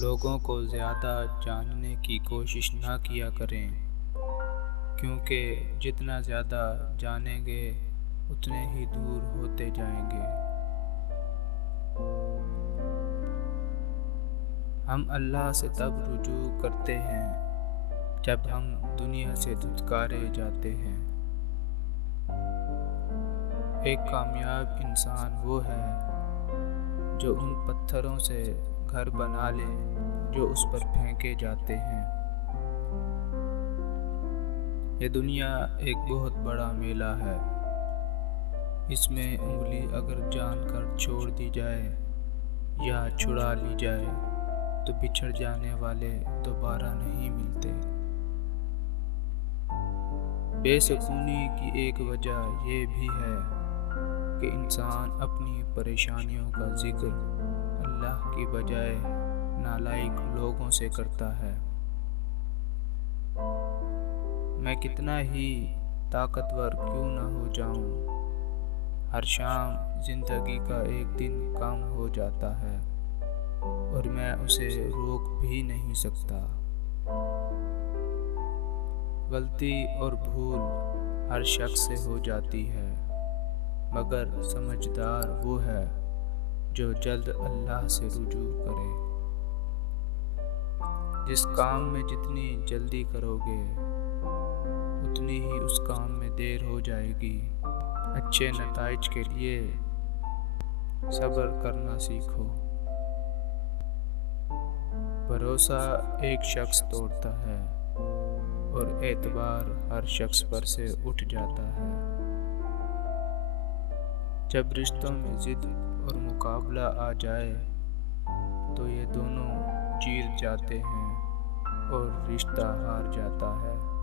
لوگوں کو زیادہ جاننے کی کوشش نہ کیا کریں، کیونکہ جتنا زیادہ جانیں گے اتنے ہی دور ہوتے جائیں گے۔ ہم اللہ سے تب رجوع کرتے ہیں جب ہم دنیا سے دھتکارے جاتے ہیں۔ ایک کامیاب انسان وہ ہے جو ان پتھروں سے گھر بنا لے جو اس پر پھینکے جاتے ہیں۔ یہ دنیا ایک بہت بڑا میلہ ہے۔ اس میں انگلی اگر جان کر چھوڑ دی جائے یا چھڑا لی جائے تو بچھڑ جانے والے دوبارہ نہیں ملتے۔ بے سکونی کی ایک وجہ یہ بھی ہے کہ انسان اپنی پریشانیوں کا ذکر اللہ کی بجائے نالائق لوگوں سے کرتا ہے۔ میں کتنا ہی طاقتور کیوں نہ ہو جاؤں، ہر شام زندگی کا ایک دن کم ہو جاتا ہے اور میں اسے روک بھی نہیں سکتا۔ غلطی اور بھول ہر شخص سے ہو جاتی ہے، مگر سمجھدار وہ ہے جو جلد اللہ سے رجوع کرے۔ جس کام میں جتنی جلدی کرو گے اتنی ہی اس کام میں دیر ہو جائے گی۔ اچھے نتائج کے لیے صبر کرنا سیکھو۔ بھروسہ ایک شخص توڑتا ہے اور اعتبار ہر شخص پر سے اٹھ جاتا ہے۔ جب رشتوں میں ضد اور مقابلہ آ جائے تو یہ دونوں جیت جاتے ہیں اور رشتہ ہار جاتا ہے۔